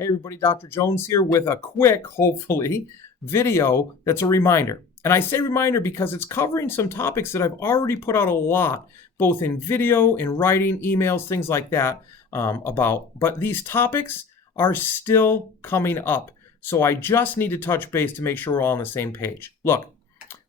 Hey everybody, Dr. Jones here with a quick, hopefully, video that's a reminder. And I say reminder because it's covering some topics that I've already put out a lot, both in video, in writing, emails, things like that about. But these topics are still coming up. So I just need to touch base to make sure we're all on the same page. Look,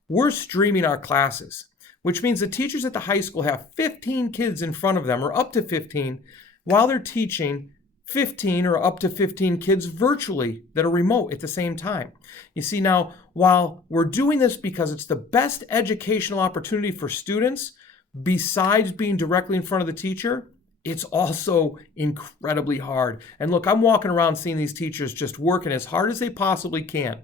we're streaming our classes, which means the teachers at the high school have 15 kids in front of them, or up to 15, while they're teaching 15 or up to 15 kids virtually that are remote at the same time. You see, now, while we're doing this because it's the best educational opportunity for students, besides being directly in front of the teacher, it's also incredibly hard. And look, I'm walking around seeing these teachers just working as hard as they possibly can,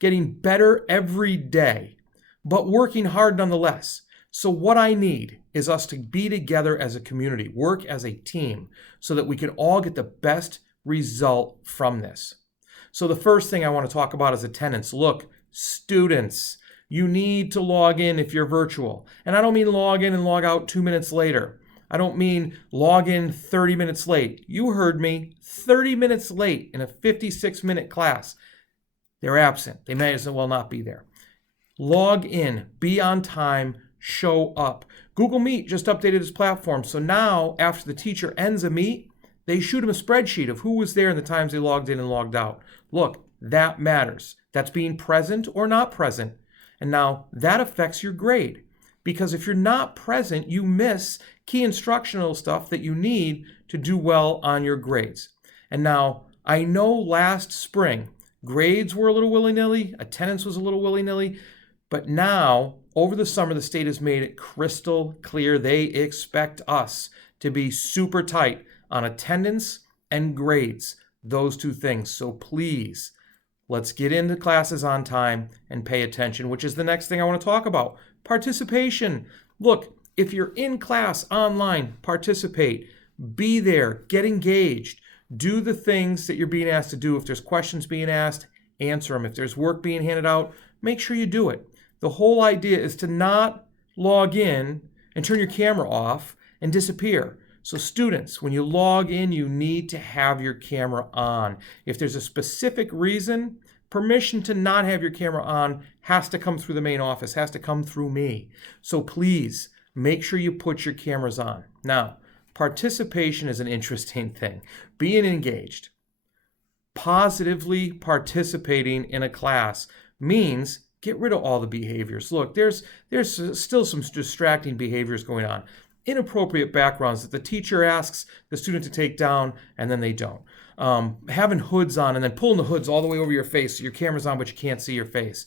getting better every day, but working hard nonetheless. So what I need is us to be together as a community, work as a team, so that we can all get the best result from this. So the first thing I want to talk about is attendance. Look, students, you need to log in if you're virtual. And I don't mean log in and log out 2 minutes later. I don't mean log in 30 minutes late. You heard me, 30 minutes late in a 56-minute class. They're absent. They may as well not be there. Log in, be on time, show up. Google Meet just updated its platform. So now, after the teacher ends a meet, they shoot them a spreadsheet of who was there and the times they logged in and logged out. Look, that matters. That's being present or not present. And now that affects your grade. Because if you're not present, you miss key instructional stuff that you need to do well on your grades. And now, I know last spring, grades were a little willy-nilly, attendance was a little willy-nilly, but now, over the summer, the state has made it crystal clear they expect us to be super tight on attendance and grades, those two things. So please, let's get into classes on time and pay attention, which is the next thing I want to talk about. Participation. Look, if you're in class online, participate. Be there. Get engaged. Do the things that you're being asked to do. If there's questions being asked, answer them. If there's work being handed out, make sure you do it. The whole idea is to not log in and turn your camera off and disappear. So students, when you log in, you need to have your camera on. If there's a specific reason, permission to not have your camera on has to come through the main office, has to come through me. So please make sure you put your cameras on. Now, participation is an interesting thing. Being engaged, positively participating in a class means get rid of all the behaviors. Look, there's still some distracting behaviors going on. Inappropriate backgrounds that the teacher asks the student to take down and then they don't. Having hoods on and then pulling the hoods all the way over your face so your camera's on but you can't see your face.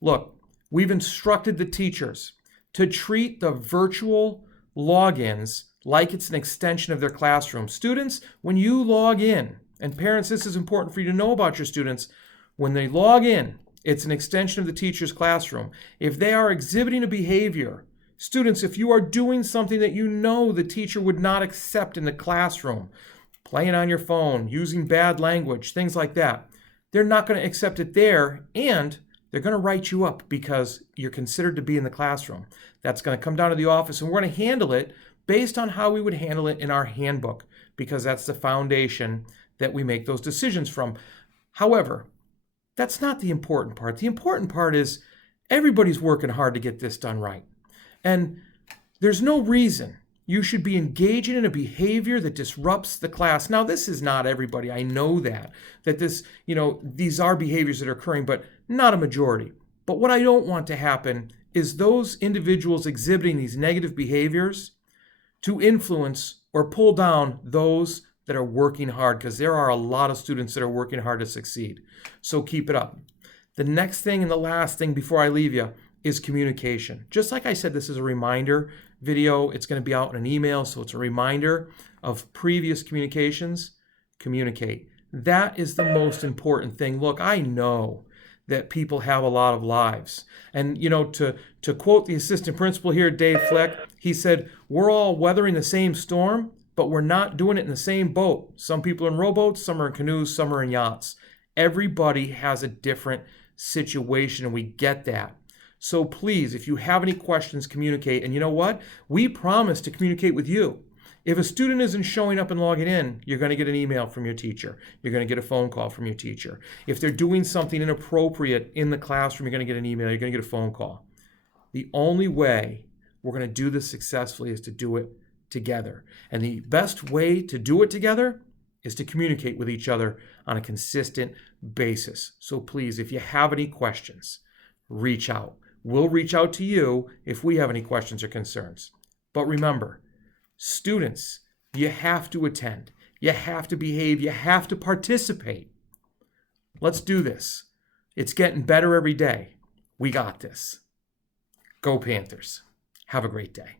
Look, we've instructed the teachers to treat the virtual logins like it's an extension of their classroom. Students, when you log in, and parents, this is important for you to know about your students, when they log in, it's an extension of the teacher's classroom. If they are exhibiting a behavior, students, if you are doing something that you know the teacher would not accept in the classroom, playing on your phone, using bad language, things like that, they're not going to accept it there, and they're going to write you up because you're considered to be in the classroom. That's going to come down to the office, and we're going to handle it based on how we would handle it in our handbook, because that's the foundation that we make those decisions from. However, that's not the important part. The important part is everybody's working hard to get this done right. And there's no reason you should be engaging in a behavior that disrupts the class. Now, this is not everybody. I know that this, these are behaviors that are occurring, but not a majority. But what I don't want to happen is those individuals exhibiting these negative behaviors to influence or pull down those that are working hard, because there are a lot of students that are working hard to succeed. So keep it up. The next thing and the last thing before I leave you is communication. Just like I said, this is a reminder video. It's going to be out in an email, so it's a reminder of previous communications. Communicate. That is the most important thing. Look, I know that people have a lot of lives. And, to quote the assistant principal here, Dave Fleck, he said, we're all weathering the same storm, but we're not doing it in the same boat. Some people are in rowboats, some are in canoes, some are in yachts. Everybody has a different situation, and we get that. So please, if you have any questions, communicate. And you know what? We promise to communicate with you. If a student isn't showing up and logging in, you're going to get an email from your teacher. You're going to get a phone call from your teacher. If they're doing something inappropriate in the classroom, you're going to get an email. You're going to get a phone call. The only way we're going to do this successfully is to do it together. And the best way to do it together is to communicate with each other on a consistent basis. So please, if you have any questions, reach out. We'll reach out to you if we have any questions or concerns. But remember, students, you have to attend. You have to behave. You have to participate. Let's do this. It's getting better every day. We got this. Go Panthers. Have a great day.